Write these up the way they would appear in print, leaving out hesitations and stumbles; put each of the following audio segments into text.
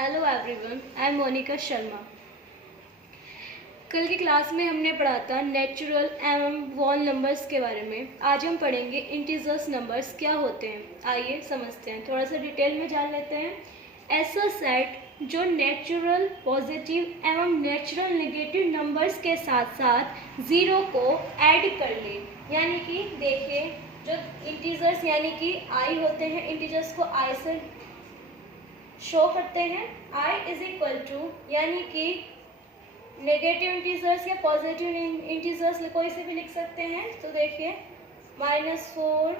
Hello everyone, I am Monika Sharma. कल की class में हमने पढ़ा था नेचुरल एवं वॉल नंबर्स के बारे में। आज हम पढ़ेंगे इंटीजर्स नंबर्स क्या होते हैं। आइए समझते हैं, थोड़ा सा डिटेल में जान लेते हैं। ऐसा सेट जो नेचुरल पॉजिटिव एवं नेचुरल नेगेटिव नंबर्स के साथ साथ ज़ीरो को ऐड कर ले, यानी कि देखिए जो इंटीजर्स यानी कि आई होते हैं, इंटीजर्स को आई से शो करते हैं। i इज इक्वल टू यानी कि नेगेटिव इंटीजर्स या पॉजिटिव इंटीजर्स कोई से भी लिख सकते हैं। तो देखिए -4,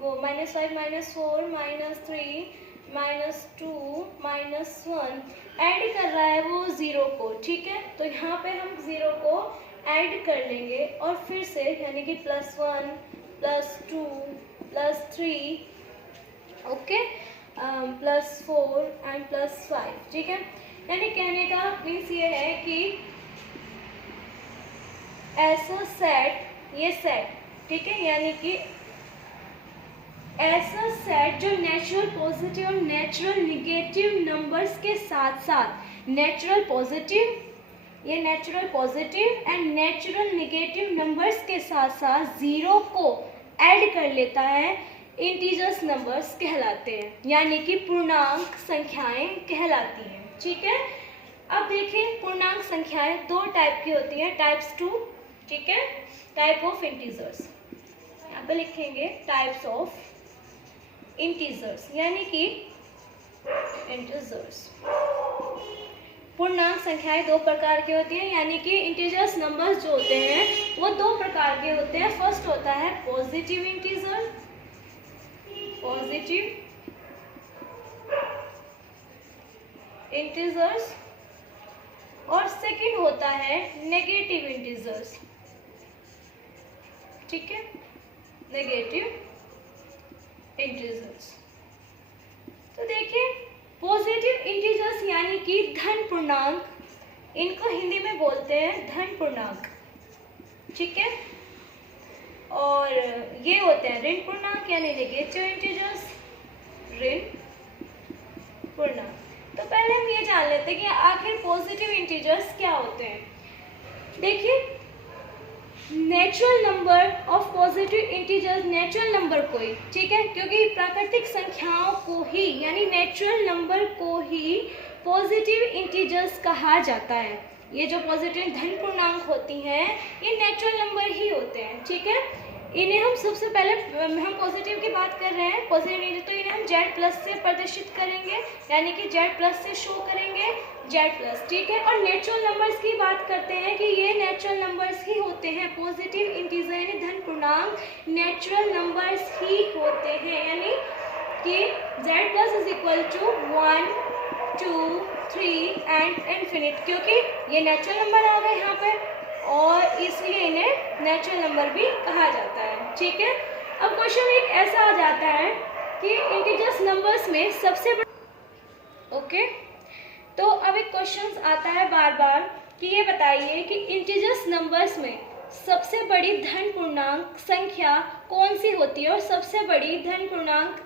वो -5, -4, -3, -2, -1 ऐड कर रहा है वो ज़ीरो को, ठीक है। तो यहाँ पे हम ज़ीरो को ऐड कर लेंगे और फिर से यानी कि +1, +2, +3, ओके, +4 एंड +5, ठीक है। यानी कहने का मीन्स ये है कि ऐसा सेट, ये सेट, ठीक है, यानी कि ऐसा सेट जो नेचुरल पॉजिटिव और नेचुरल निगेटिव नंबर्स के साथ साथ नेचुरल पॉजिटिव, ये natural positive and natural negative numbers के साथ साथ ज़ीरो को ऐड कर लेता है, इंटीजर्स नंबर्स कहलाते हैं, यानी कि पूर्णांक संख्याएं कहलाती हैं, ठीक है। अब देखिए पूर्णांक संख्याएं दो टाइप की होती हैं, टाइप्स 2, ठीक है, टाइप ऑफ इंटीजर्स। यहाँ पे लिखेंगे टाइप्स ऑफ इंटीजर्स, यानी कि इंटीजर्स। पूर्णांक संख्याएं दो प्रकार की होती हैं, यानी कि इंटीजर्स नंबर्स जो होते हैं वो दो प्रकार के होते हैं। फर्स्ट होता है पॉजिटिव इंटीजर, पॉजिटिव इंटीजर्स, और सेकंड होता है नेगेटिव इंटीजर्स, ठीक है, नेगेटिव इंटीजर्स। तो देखिए पॉजिटिव इंटीजर्स यानी कि धन पूर्णांक, इनको हिंदी में बोलते हैं धन पूर्णांक, ठीक है। और ये होते हैं ऋण पूर्णांक यानी नेगेटिव इंटीजर्स, ऋण पूर्णांक। तो पहले हम ये जान लेते हैं कि आखिर पॉजिटिव इंटीजर्स क्या होते हैं। देखिए natural number of positive integers, natural number को ही, ठीक है, क्योंकि प्राकृतिक संख्याओं को ही यानी नेचुरल नंबर को ही पॉजिटिव इंटीजर्स कहा जाता है। ये जो पॉजिटिव धन पूर्णांक होती हैं ये नेचुरल नंबर ही होते हैं, ठीक है। इन्हें हम सबसे पहले हम पॉजिटिव की बात कर रहे हैं, पॉजिटिव इंटीजर, तो इन्हें हम Z+ से प्रदर्शित करेंगे, यानी कि Z+ से शो करेंगे, Z+, ठीक है। और नेचुरल नंबर्स की बात करते हैं कि ये नेचुरल नंबर्स ही होते हैं, पॉजिटिव इंटीजर यानी धन पूर्णांक नेचुरल नंबर्स ही होते हैं, यानी कि Z+ is equal to 1, 2, 3 and infinite, क्योंकि ये नेचुरल नंबर आ गए यहाँ पे और इसलिए इन्हें नेचुरल नंबर भी कहा जाता है, ठीक है। अब क्वेश्चन एक ऐसा आ जाता है कि इंटीजर्स नंबर्स में सबसे बड़ा, ओके, तो अब एक क्वेश्चन आता है बार बार कि ये बताइए कि इंटीजर्स नंबर्स में सबसे बड़ी धन पूर्णांक संख्या कौन सी होती है और सबसे बड़ी धन पूर्णांक,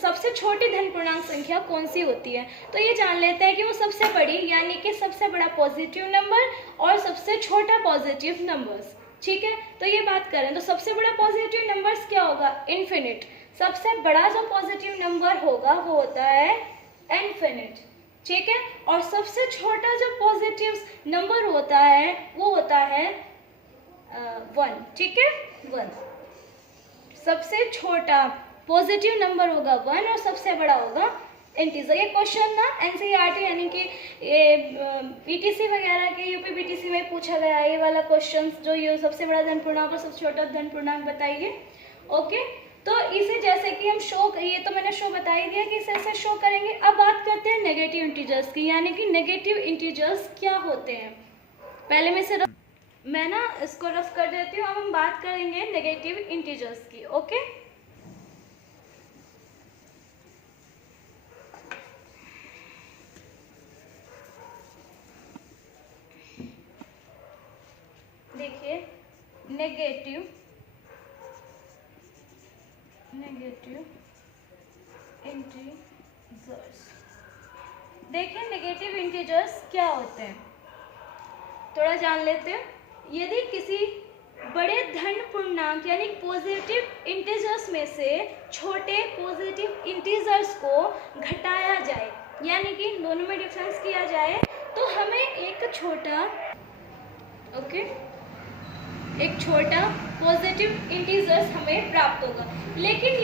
सबसे छोटी धन पूर्णांक संख्या कौन सी होती है। तो ये जान लेते हैं कि वो सबसे बड़ी यानी कि सबसे बड़ा पॉजिटिव नंबर और सबसे छोटा पॉजिटिव नंबर्स, ठीक है। तो ये बात करें तो सबसे बड़ा पॉजिटिव नंबर्स क्या होगा, इन्फिनिट। सबसे बड़ा जो पॉजिटिव नंबर होगा वो होता है इन्फिनिट, ठीक है। और सबसे छोटा जो पॉजिटिव नंबर होता है वो होता है 1, ठीक है, 1। सबसे छोटा पॉजिटिव नंबर होगा 1 और सबसे बड़ा होगा इंटीजर। ये क्वेश्चन ना एनसीईआरटी यानी कि पीटीसी वगैरह के यूपी पीटीसी में पूछा गया है, ये वाला क्वेश्चन जो ये सबसे बड़ा धन पूर्णांक और सबसे छोटा धन पूर्णांक बताइए, ओके। तो इसे जैसे कि हम शो, ये तो मैंने शो बता ही दिया कि इसे ऐसे शो करेंगे। अब बात करते हैं नेगेटिव इंटीजर्स की, यानी कि नेगेटिव इंटीजर्स क्या होते हैं। पहले मैं ना इसको रफ कर देती हूँ। अब हम बात करेंगे नेगेटिव इंटीजर्स की, ओके। देखिए नेगेटिव इंटीजर्स, देखिए नेगेटिव इंटीजर्स क्या होते हैं, थोड़ा जान लेते हैं। यदि किसी बड़े धन पूर्णांक यानी पॉजिटिव इंटीजर्स में से छोटे पॉजिटिव इंटीजर्स को घटाया जाए, यानी कि दोनों में डिफरेंस किया जाए, तो हमें एक छोटा पॉजिटिव इंटीजर्स हमें प्राप्त होगा। लेकिन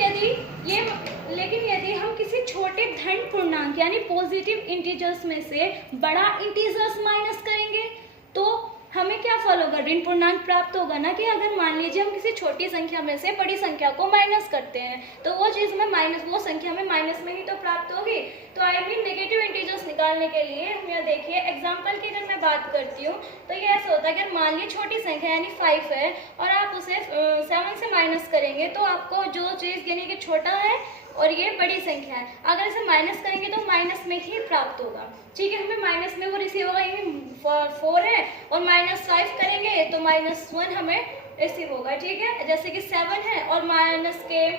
यदि हम किसी छोटे धन पूर्णांक यानी पॉजिटिव इंटीजर्स में से बड़ा इंटीजर्स माइनस करेंगे तो हमें क्या फल होगा, ऋण पूर्णांक प्राप्त होगा ना। कि अगर मान लीजिए हम किसी छोटी संख्या में से बड़ी संख्या को माइनस करते हैं तो वो चीज़ में वो संख्या में माइनस में ही तो प्राप्त होगी। तो आई मीन नेगेटिव इंटीजर्स निकालने के लिए हम यहाँ देखिए एग्जाम्पल की अगर मैं बात करती हूँ तो ये ऐसा होता है कि मान लीजिए छोटी संख्या यानी 5 है और आप उसे 7 से माइनस करेंगे तो आपको जो चीज़ यानी कि छोटा है और ये बड़ी संख्या है, अगर इसे माइनस करेंगे तो माइनस में ही प्राप्त होगा। ठीक है, हमें माइनस में वो रिसीव होगा, ये 4 है और -5 करेंगे तो -1 हमें रिसीव होगा। ठीक है, जैसे कि 7 है और माइनस के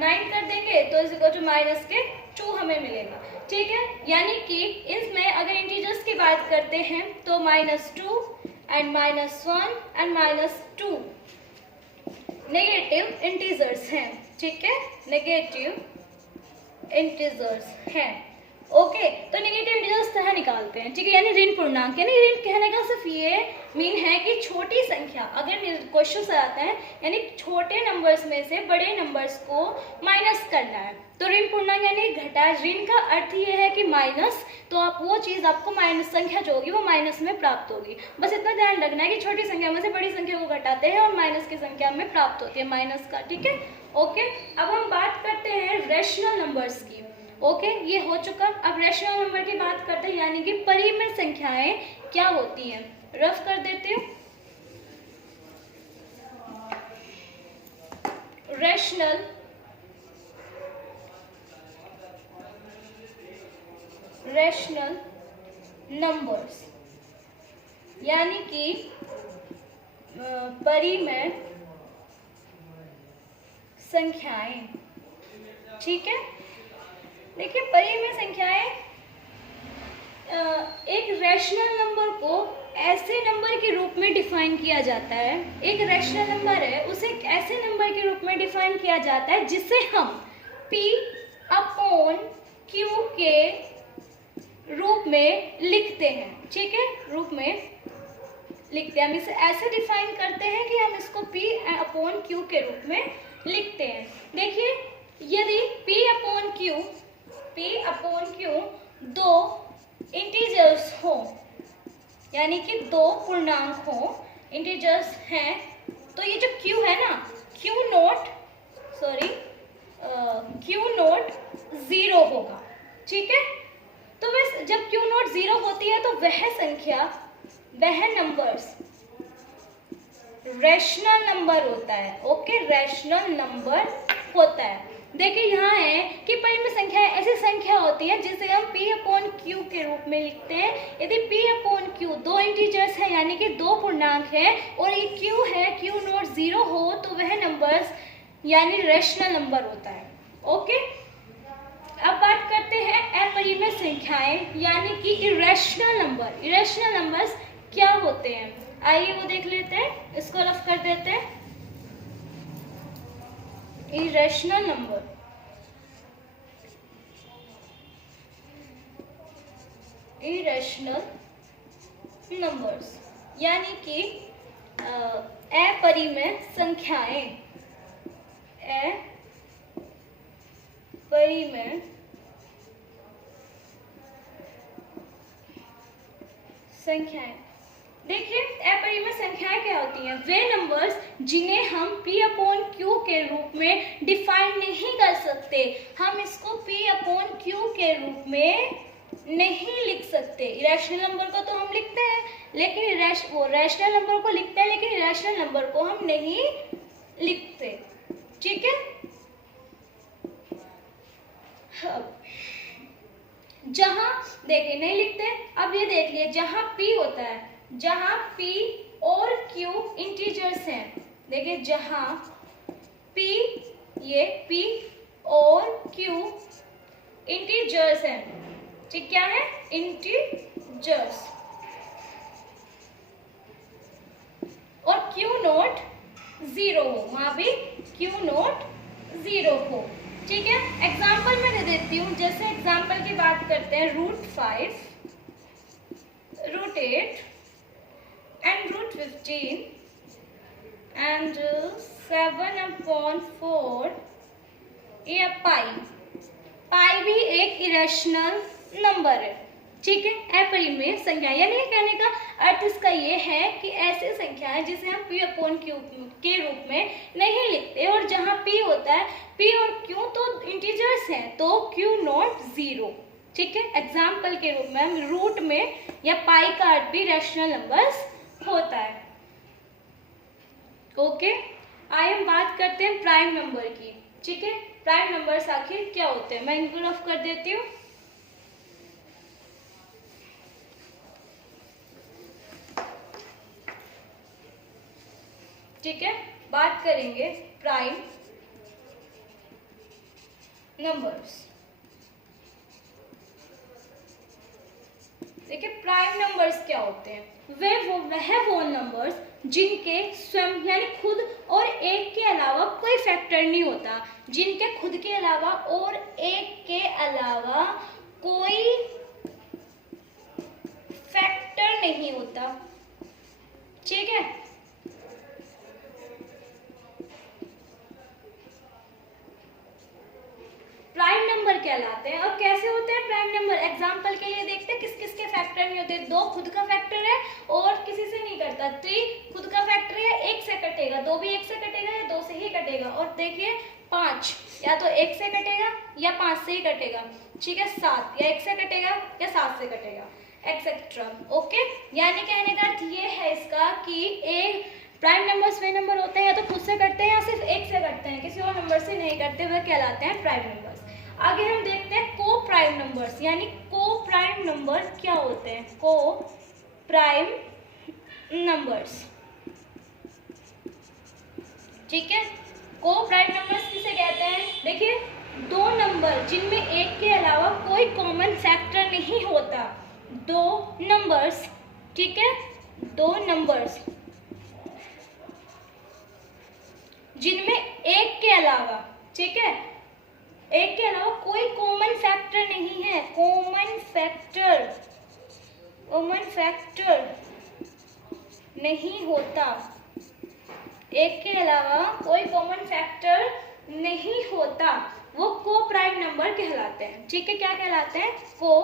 9 कर देंगे तो इसको जो माइनस के 2 हमें मिलेगा। ठीक है, यानी कि इसमें अगर इंटीजर्स की बात करते हैं तो -2 एंड -1 एंड -2 नेगेटिव इंटीजर्स हैं। ठीक है, नेगेटिव इंटीजर्स हैं। ओके, तो नेगेटिव इंटीजर्स तरह निकालते हैं। ठीक है, यानी ऋण पूर्णांक, यानी ऋण कहने का सिर्फ ये मीन है कि छोटी संख्या, अगर क्वेश्चन से आता है यानी छोटे नंबर्स में से बड़े नंबर्स को माइनस करना है तो ऋण पूर्णांक यानी घटा। ऋण का अर्थ ये है कि माइनस, तो आप वो चीज़ आपको माइनस संख्या जो होगी वो माइनस में प्राप्त होगी। बस इतना ध्यान रखना है कि छोटी संख्या में से बड़ी संख्या को घटाते हैं और माइनस की संख्या में प्राप्त होती है माइनस का। ठीक है, ओके। अब हम बात करते हैं रैशनल नंबर्स की। ओके, ये हो चुका। अब रैशनल नंबर की बात करते हैं, यानी कि परिमेय संख्याएं क्या होती हैं। रफ कर देते हैं। रैशनल नंबर्स यानी कि परिमेय संख्याएं। ठीक है, देखिए परिमेय संख्याएं एक रैशनल नंबर को ऐसे नंबर के रूप में डिफाइन किया जाता है। एक रैशनल नंबर है उसे एक ऐसे नंबर के रूप में डिफाइन किया जाता है जिसे हम P/Q के रूप में लिखते हैं। ठीक है, रूप में लिखते हैं। हम इसे ऐसे डिफाइन करते हैं कि हम इसको P/Q के रूप में लिखते हैं। देखिए, यदि P/Q दो इंटीजर्स हो, यानी कि दो पूर्णांक हो, इंटीजर्स हैं, तो ये जो Q है ना, Q नोट 0 होगा। ठीक है, तो बस जब Q नोट 0 होती है तो वह नंबर्स रैशनल नंबर होता है। ओके, रैशनल नंबर होता है। देखिए यहाँ है कि परिमेय संख्या ऐसी संख्या होती है जिसे हम P/Q के रूप में लिखते हैं। यदि P/Q दो इंटीजर्स है यानी कि दो पूर्णांक है और ये Q है, Q नोट 0 हो तो वह नंबर्स यानी रैशनल नंबर होता है। ओके, अब बात करते हैं अपरिमेय संख्याएं यानी कि इरेशनल नंबर। इरेशनल नंबर्स क्या होते हैं, आइए वो देख लेते हैं। इसको रफ कर देते हैं। इरेशनल नंबर्स यानी कि अपरिमेय संख्याएं। अपरिमेय संख्याएं। देखिए, अपरिमेय संख्याएं क्या होती हैं? वे नंबर्स जिन्हें हम P/Q के रूप में डिफाइन नहीं कर सकते। हम इसको P/Q के रूप में नहीं लिख सकते। इरेशनल नंबर को तो हम लिखते हैं लेकिन रैशनल नंबर को लिखते हैं लेकिन इरेशनल नंबर को हम नहीं लिखते। ठीक है, जहां देखिए नहीं लिखते। अब ये देख लिए, जहां P होता है, जहां P और Q इंटीजर्स हैं। देखिए, जहां P और Q इंटीजर्स हैं ठीक, क्या है? इंटीजर्स। और क्यू नॉट 0 हो, वहां भी क्यू नॉट 0 हो। ठीक है, एग्जाम्पल मैं दे देती हूँ। जैसे एग्जाम्पल की बात करते हैं, √5, √8 एंड √15 एंड 7/4 या पाई भी एक इरेशनल नंबर है। ठीक है, अपरिमेय संख्या, यानी कहने का अर्थ इसका ये है कि ऐसी संख्याएं जिसे हम p/q के रूप में नहीं लिखते, और जहां p होता है, p और q तो इंटीजर्स हैं, तो q नॉट 0। ठीक है, एग्जाम्पल के रूप में हम रूट में या पाई का अर्थ भी रैशनल नंबर्स होता है। ओके, आइए हम बात करते हैं प्राइम नंबर की। ठीक है, प्राइम नंबर्स आखिर क्या होते हैं, मैं इनको रफ कर देती हूँ। ठीक है, बात करेंगे प्राइम नंबर्स। देखिए, प्राइम नंबर्स क्या होते हैं? वह वो नंबर्स जिनके स्वयं यानी खुद और एक के अलावा कोई फैक्टर नहीं होता, जिनके खुद के अलावा और एक के अलावा कोई फैक्टर नहीं होता। ठीक है, प्राइम नंबर कहलाते हैं। और कैसे होते हैं प्राइम नंबर? एग्जाम्पल के लिए देखते हैं किस किस के फैक्टर नहीं होते। 2 खुद का फैक्टर है और किसी से नहीं करता। 3 खुद का फैक्टर है, 1 से कटेगा, 2 भी 1 से कटेगा या 2 से ही कटेगा। और देखिए 5 या तो 1 से कटेगा या 5 से ही कटेगा। ठीक है, 7 या 1 से कटेगा या 7 से कटेगा, एक्सेट्रा। ओके, यानी कहने का अर्थ ये है इसका कि एक प्राइम नंबर्स वे नंबर होते हैं या तो खुद से कटते हैं या सिर्फ 1 से कटते हैं, किसी और नंबर से नहीं कटते, वह कहलाते हैं प्राइम नंबर्स। आगे हम देखते हैं को प्राइम नंबर्स, यानी को प्राइम नंबर क्या होते हैं? को प्राइम नंबर्स। ठीक है, को प्राइम नंबर्स किसे कहते हैं? देखिए, 2 नंबर जिनमें एक के अलावा कोई कॉमन फैक्टर नहीं होता। 2 नंबर्स, ठीक है, 2 नंबर्स जिनमें एक के अलावा, ठीक है, एक के अलावा कोई कॉमन फैक्टर नहीं है। कॉमन फैक्टर नहीं होता, एक के अलावा कोई कॉमन फैक्टर नहीं होता, वो को प्राइम नंबर कहलाते हैं। ठीक है, क्या कहलाते हैं? को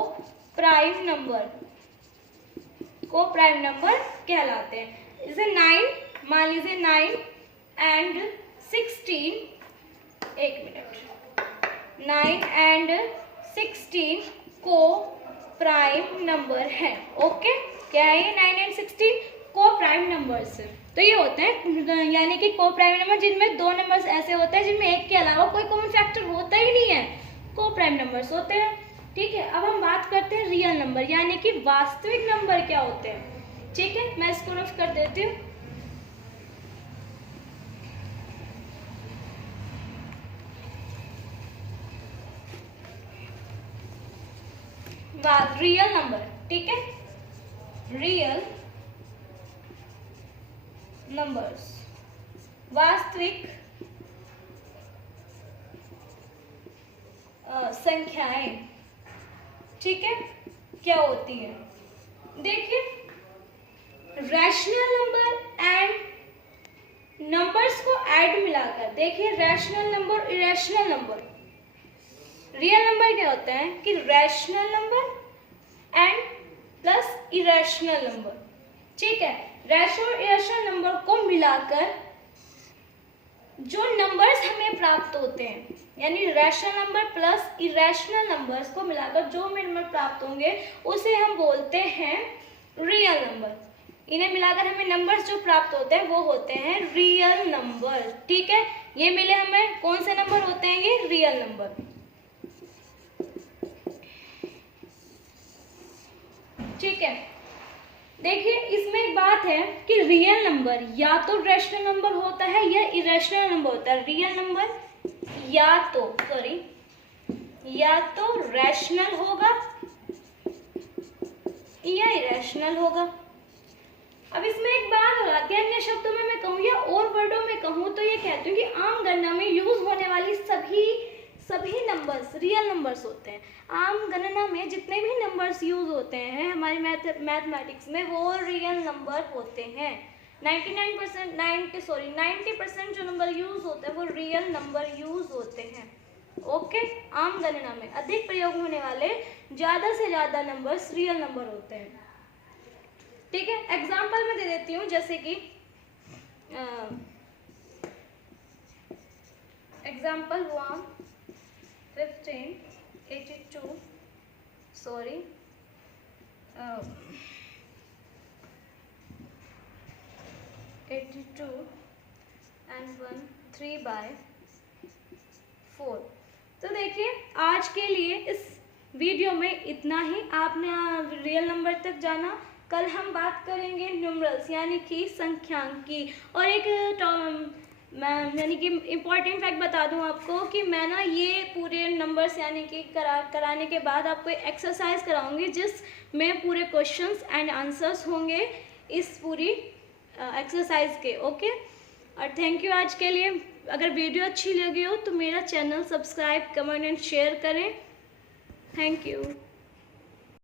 प्राइम नंबर, को प्राइम नंबर कहलाते हैं। जैसे 9, मान लीजिए 9 एंड 16, 1 मिनट, 9 एंड 16 को प्राइम नंबर है। ओके, क्या है ये? 9 एंड 16 को प्राइम नंबर्स। तो ये होते हैं यानी कि को प्राइम नंबर जिनमें 2 नंबर्स ऐसे होते हैं जिनमें एक के अलावा कोई कॉमन फैक्टर होता ही नहीं है, को प्राइम नंबर्स होते हैं। ठीक है, अब हम बात करते हैं रियल नंबर, यानी कि वास्तविक नंबर क्या होते हैं। ठीक है, मैं इसको रफ कर देती हूँ। रियल नंबर, ठीक है, रियल नंबर्स, वास्तविक संख्याएं। ठीक है, क्या होती है? देखिए, रैशनल नंबर एंड नंबर्स को ऐड मिलाकर, देखिए rational number, irrational number. Real number क्या होता है कि rational number and plus irrational number. ठीक है, रैशनल और इरेशनल नंबर को मिलाकर जो नंबर्स हमें प्राप्त होते हैं, यानी rational number plus irrational numbers को मिलाकर जो नंबर प्राप्त होंगे उसे हम बोलते हैं रियल नंबर। इन्हें मिलाकर हमें नंबर्स जो प्राप्त होते हैं वो होते हैं रियल नंबर। ठीक है, ये मिले हमें कौन से नंबर होते हैं? ये रियल नंबर। ठीक है, देखिए इसमें एक बात है कि रियल नंबर या तो रैशनल नंबर होता है या इरेशनल नंबर होता है। रियल नंबर या तो रैशनल होगा या इरेशनल होगा। अब इसमें एक बात हो जाती है, अन्य शब्दों में मैं कहूँ या और वर्डों में कहूँ तो ये कहती हूँ कि आम गणना में यूज होने वाली सभी नंबर्स रियल नंबर्स होते हैं। आम गणना में जितने भी नंबर्स यूज होते हैं हमारी मैथमेटिक्स में वो रियल नंबर होते हैं। 90% जो नंबर यूज होते हैं वो रियल नंबर यूज होते हैं। ओके, आम गणना में अधिक प्रयोग होने वाले ज़्यादा से ज़्यादा नंबर्स रियल नंबर होते हैं। ठीक है, एग्जाम्पल में दे देती हूँ, जैसे कि एग्जाम्पल 1 15 82 सॉरी 82 and 1 3/4। तो देखिए आज के लिए इस वीडियो में इतना ही। आपने रियल नंबर तक जाना। कल हम बात करेंगे न्यूमरल्स यानी कि संख्यांक की। और एक यानी कि इम्पॉर्टेंट फैक्ट बता दूं आपको कि मैं ना ये पूरे नंबर्स यानी कि कराने के बाद आपको एक्सरसाइज कराऊंगी जिसमें पूरे क्वेश्चंस एंड आंसर्स होंगे इस पूरी एक्सरसाइज के। ओके, और थैंक यू आज के लिए। अगर वीडियो अच्छी लगी हो तो मेरा channel subscribe, comment and share करें। Thank you.